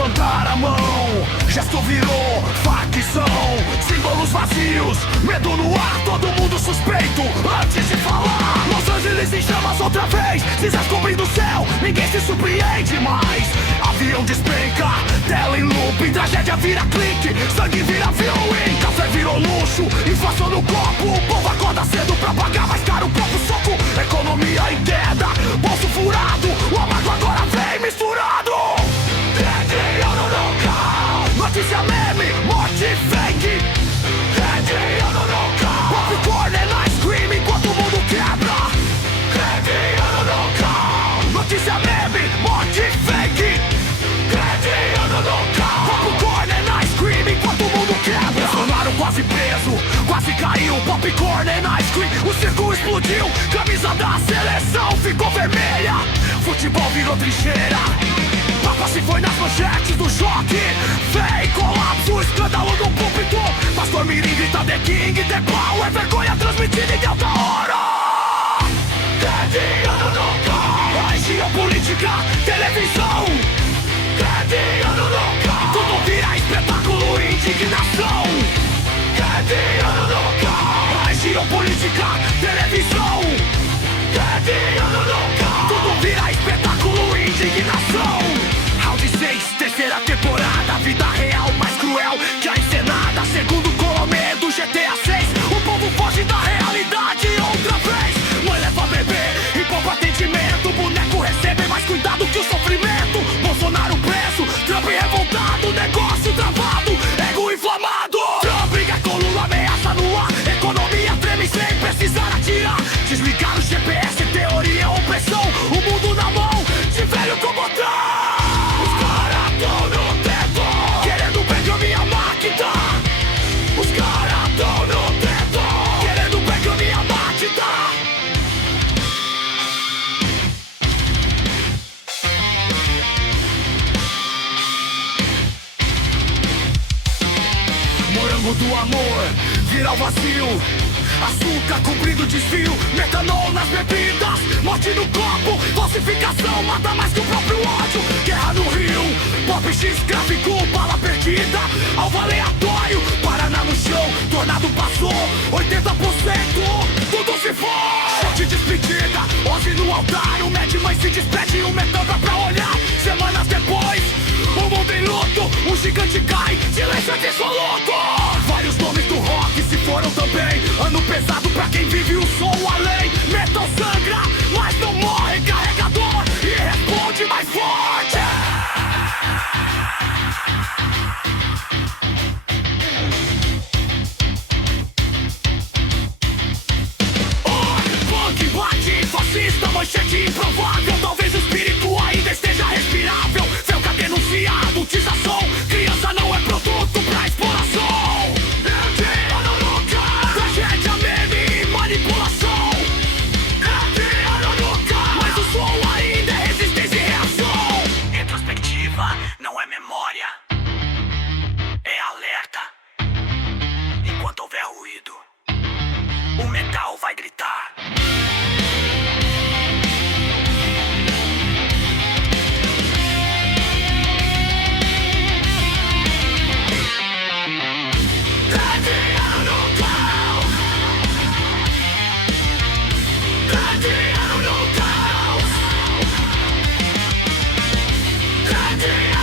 levantar a mão. Gesto virou facção, símbolos vazios, medo no ar, todo mundo suspeito antes de falar. Los Angeles em chamas outra vez, cinzas cobrindo o céu, ninguém se surpreende mais. Avião despenca, tela em loop, tragédia vira clique, sangue vira viewing, café virou luxo, inflação no copo, o povo acorda cedo pra pagar mais caro o próprio soco. Economia em queda, bolso furado, o amargo agora vem misturado. Dia no local, notícia meme, morte fake. Dia no local, popcorn and ice cream enquanto o mundo quebra. Dia no local, notícia meme, morte fake. Dia no local, popcorn and ice cream enquanto o mundo quebra. Bolsonaro quase preso, quase caiu. Popcorn and ice cream, o circo explodiu. Camisa da seleção ficou vermelha, futebol virou trincheira. Papa se foi nas manchetes do choque. Vem, colapso, escândalo no púlpito. Pastor Mirim grita The King, The Power, vergonha transmitida em alta hora. Dia no local, a geopolítica, televisão. Dia no local, tudo vira espetáculo e indignação. Dia no local, a geopolítica, televisão. Dia no local, tudo vira espetáculo e indignação. Round 6, terceira temporada, vida real mais cruel que a encenada. Segundo Colomé do GTA 6, o povo foge da realidade outra vez. Mãe leva bebê e pouco atendimento, boneco recebe mais cuidado que o sofrimento. Bolsonaro preso, Trump revoltado, negócio travado, ego inflamado. Trump briga com Lula, ameaça no ar, economia treme sem precisar atirar. Desligar o GPS, teoria, opressão, o mundo na mão de velho com botão. Os caras tão no teto, querendo pegar minha máquina. Os caras tão no teto, querendo pegar minha máquina. Morango do amor, vira o vazio. Açúcar cobrindo desvio, metanol nas bebidas, morte no copo, falsificação, mata mais que o próprio ódio. Guerra no Rio, pop X gráfico, bala perdida, alvo aleatório, Paraná no chão, tornado passou, 80%, tudo se foi. Shot de despedida, Ozzy no altar, o Mad Mãe se despede, o Metamba pra olhar. Semanas depois, o mundo em luto, um gigante cai, silêncio dissoluto. Vários nomes do rock se foram também, ano pesado pra quem vive o som além. Metal sangra, mas não morre, carregador e responde mais forte. Punk bate, fascista, manchete improvável. Talvez o espírito ainda esteja respirável. Felca denuncia a adultização, criança não é produto pra exploração. Tragédia, meme e manipulação. Mas o som ainda é resistência e reação. Retrospectiva não é memória, é alerta. Enquanto houver ruído, o metal vai gritar. Yeah.